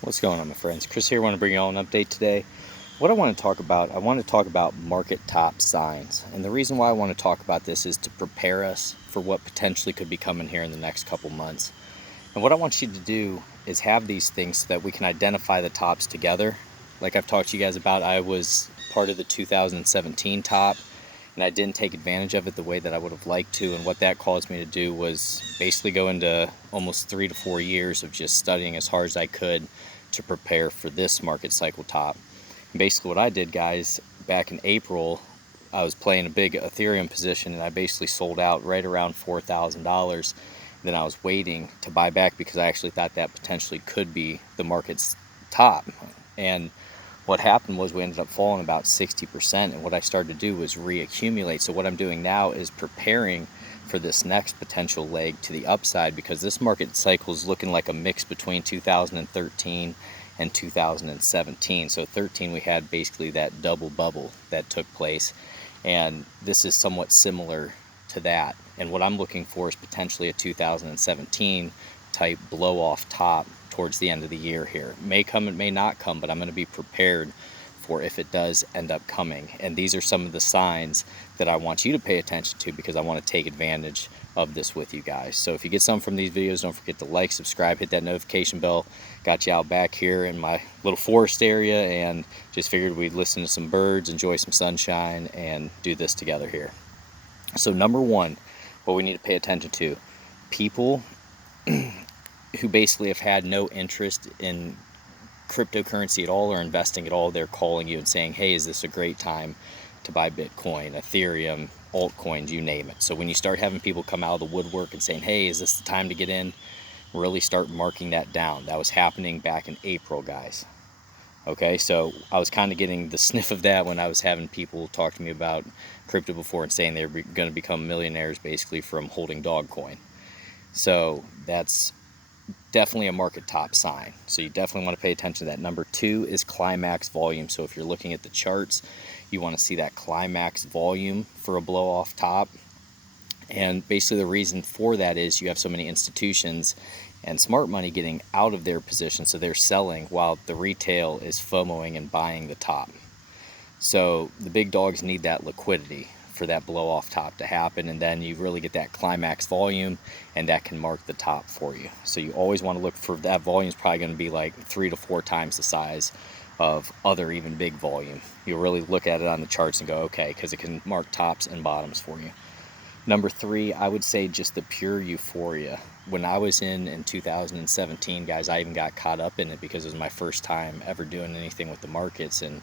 What's going on, my friends? Chris here. I want to bring you all an update today. What I want to talk about, I want to talk about market top signs. And the reason why I want to talk about this is to prepare us for what potentially could be coming here in the next couple months. And what I want you to do is have these things so that we can identify the tops together. Like I've talked to you guys about, I was part of the 2017 top, and I didn't take advantage of it the way that I would have liked to. And what that caused me to do was basically go into almost 3 to 4 years of just studying as hard as I could to prepare for this market cycle top. And basically what I did, guys, back in April, I was playing a big Ethereum position, and I basically sold out right around $4,000. Then I was waiting to buy back because I actually thought that potentially could be the market's top. And what happened was we ended up falling about 60%, and what I started to do was reaccumulate. So what I'm doing now is preparing for this next potential leg to the upside, because this market cycle is looking like a mix between 2013 and 2017. So 13, we had basically that double bubble that took place, and this is somewhat similar to that. And what I'm looking for is potentially a 2017 type blow off top towards the end of the year here. It may come, it may not come, but I'm going to be prepared for if it does end up coming. And these are some of the signs that I want you to pay attention to, because I want to take advantage of this with you guys. So if you get some from these videos, don't forget to like, subscribe, hit that notification bell. Got you out back here in my little forest area, and just figured we'd listen to some birds, enjoy some sunshine, and do this together here. So number one, what we need to pay attention to, people who basically have had no interest in cryptocurrency at all or investing at all, they're calling you and saying, hey, is this a great time to buy Bitcoin, Ethereum, altcoins, you name it. So when you start having people come out of the woodwork and saying, hey, is this the time to get in, really start marking that down. That was happening back in April, guys. Okay, so I was kind of getting the sniff of that when I was having people talk to me about crypto before and saying they're going to become millionaires basically from holding Dogcoin. So that's definitely a market top sign. So you definitely want to pay attention to that. Number two is climax volume. So if you're looking at the charts, you want to see that climax volume for a blow off top. And basically the reason for that is you have so many institutions and smart money getting out of their position, so they're selling while the retail is FOMOing and buying the top. So the big dogs need that liquidity for that blow off top to happen, and then you really get that climax volume, and that can mark the top for you. So you always want to look for that volume. Is probably going to be like 3 to 4 times the size of other even big volume. You'll really look at it on the charts and go, okay, because it can mark tops and bottoms for you. Number three, I would say just the pure euphoria. When I was in 2017, guys, I even got caught up in it because it was my first time ever doing anything with the markets. And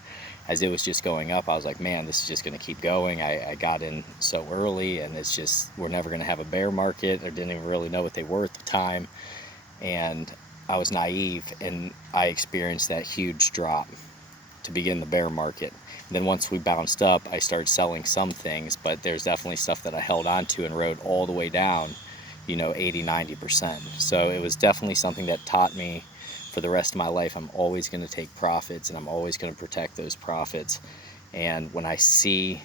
as it was just going up, I was like, man, this is just going to keep going. I got in so early, and it's just, we're never going to have a bear market. I didn't even really know what they were at the time. And I was naive, and I experienced that huge drop to begin the bear market. And then once we bounced up, I started selling some things, but there's definitely stuff that I held on to and rode all the way down, 80, 90%. So it was definitely something that taught me for the rest of my life, I'm always going to take profits, and I'm always going to protect those profits. And when I see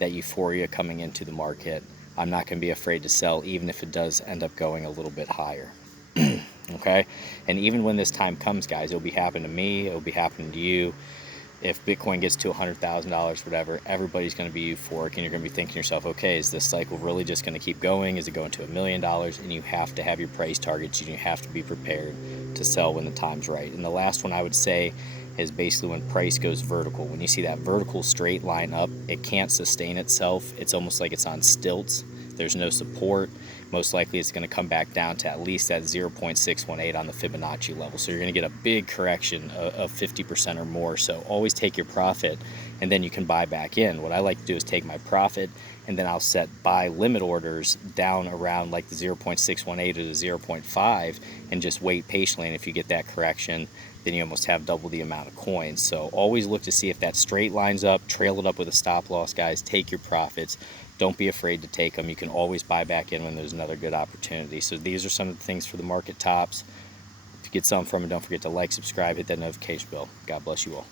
that euphoria coming into the market, I'm not going to be afraid to sell, even if it does end up going a little bit higher. Okay? And even when this time comes, guys, it'll be happening to me, it'll be happening to you. If Bitcoin gets to $100,000, whatever, everybody's going to be euphoric, and you're going to be thinking to yourself, okay, is this cycle really just going to keep going? Is it going to $1 million? And you have to have your price targets, and you have to be prepared to sell when the time's right. And the last one I would say is basically when price goes vertical. When you see that vertical straight line up, it can't sustain itself. It's almost like it's on stilts. There's no support. Most likely it's going to come back down to at least that 0.618 on the Fibonacci level. So you're going to get a big correction of 50% or more. So always take your profit, and then you can buy back in. What I like to do is take my profit, and then I'll set buy limit orders down around like the 0.618 or the 0.5, and just wait patiently. And if you get that correction, then you almost have double the amount of coins. So always look to see if that straight lines up, trail it up with a stop loss, guys. Take your profits. Don't be afraid to take them. You can always buy back in when there's another good opportunity. So these are some of the things for the market tops. If you get some from it, don't forget to like, subscribe, hit that notification bell. God bless you all.